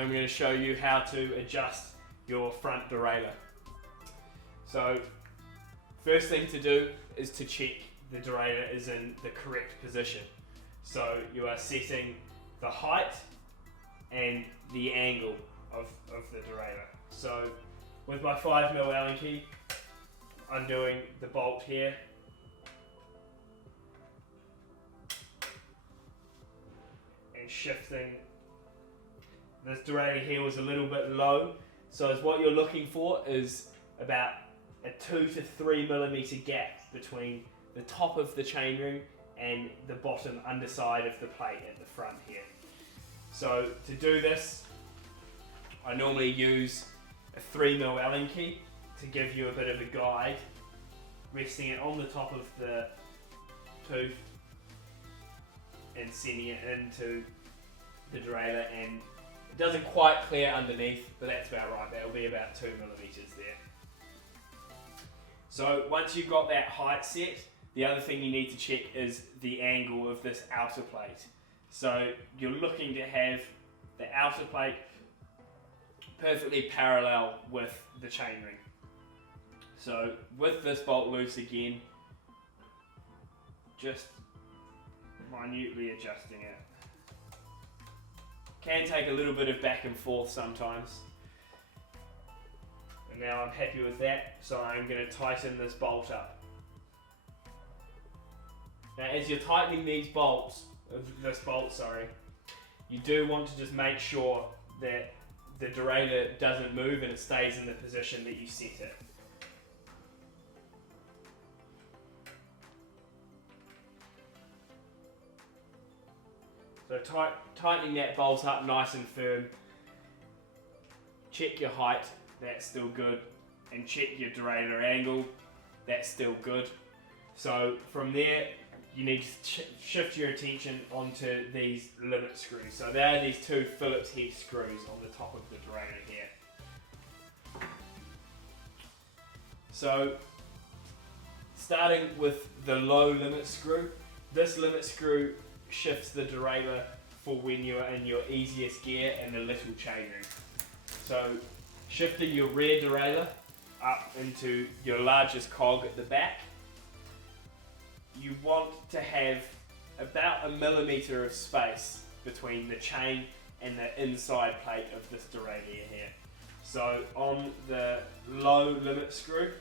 I'm going to show you how to adjust your front derailleur. So first thing to do is to check the derailleur is in the correct position. So you are setting the height and the angle of the derailleur. So with my 5mm Allen key, I'm doing the bolt here, and shifting. This derailleur here was a little bit low, so what you're looking for is about a 2 to 3mm gap between the top of the chainring and the bottom underside of the plate at the front here. So to do this, I normally use a 3mm Allen key to give you a bit of a guide, resting it on the top of the tooth and sending it into the derailleur, and it doesn't quite clear underneath, but that's about right. That'll be about 2mm there. So once you've got that height set, the other thing you need to check is the angle of this outer plate. So you're looking to have the outer plate perfectly parallel with the chainring. So with this bolt loose again, just minutely adjusting it. Can take a little bit of back and forth sometimes. And now I'm happy with that, so I'm going to tighten this bolt up. Now as you're tightening these bolts, you do want to just make sure that the derailleur doesn't move and it stays in the position that you set it. So tightening that bolt up nice and firm. Check your height, that's still good, and check your derailleur angle, that's still good. So from there, you need to shift your attention onto these limit screws. So there are these two Phillips head screws on the top of the derailleur here. So starting with the low limit screw, this limit screw shifts the derailleur for when you're in your easiest gear and the little chainring. So shifting your rear derailleur up into your largest cog at the back, you want to have about 1mm of space between the chain and the inside plate of this derailleur here. So on the low limit screw,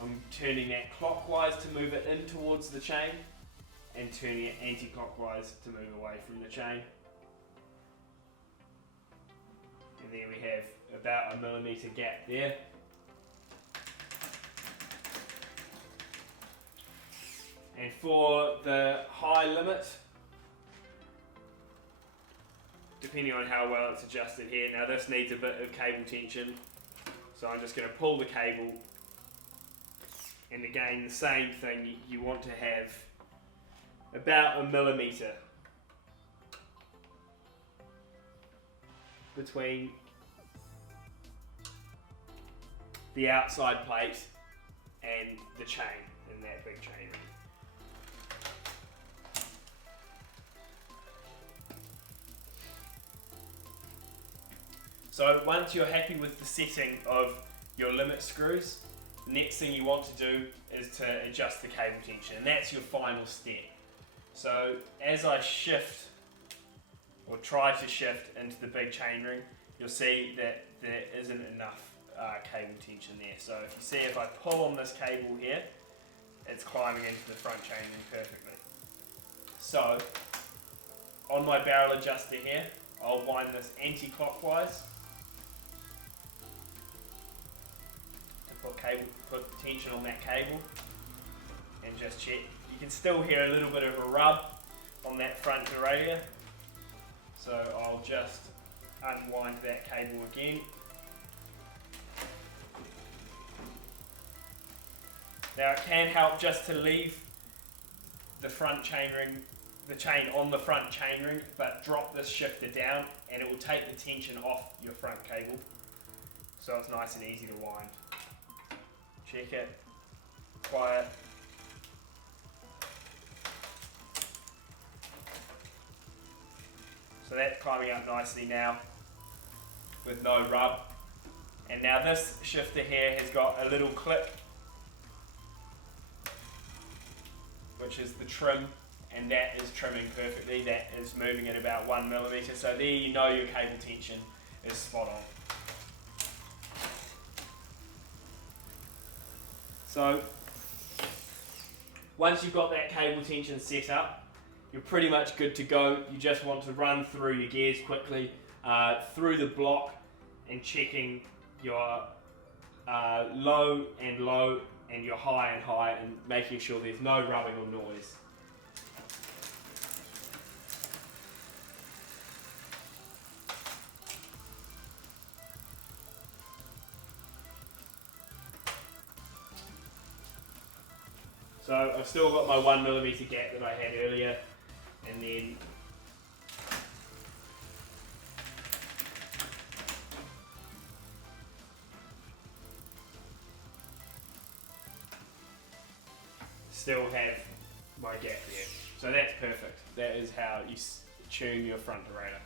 I'm turning that clockwise to move it in towards the chain, and turning it anti-clockwise to move away from the chain. And there we have about 1mm gap there. And for the high limit, depending on how well it's adjusted here, now this needs a bit of cable tension, so I'm just going to pull the cable, and again the same thing, you want to have about 1mm between the outside plate and the chain in that big chain ring. So once you're happy with the setting of your limit screws, the next thing you want to do is to adjust the cable tension, and that's your final step. So as I shift, or try to shift into the big chainring, you'll see that there isn't enough cable tension there. So if you see, if I pull on this cable here, it's climbing into the front chainring perfectly. So on my barrel adjuster here, I'll wind this anti-clockwise to put tension on that cable, and just check. You can still hear a little bit of a rub on that front derailleur, so I'll just unwind that cable again. Now it can help just to leave the front chainring, the chain on the front chainring, but drop this shifter down and it will take the tension off your front cable, so it's nice and easy to wind. Check it, quiet. So So that's climbing up nicely now with no rub. And now this shifter here has got a little clip, which is the trim, and that is trimming perfectly. That is moving at about 1 millimeter. So there you know your cable tension is spot on. So once you've got that cable tension set up, you're pretty much good to go. You just want to run through your gears quickly, through the block, and checking your low and your high and high, and making sure there's no rubbing or noise. So I've still got my 1 millimeter gap that I had earlier, and then still have my gap there. So that's perfect. That is how you tune your front derailleur.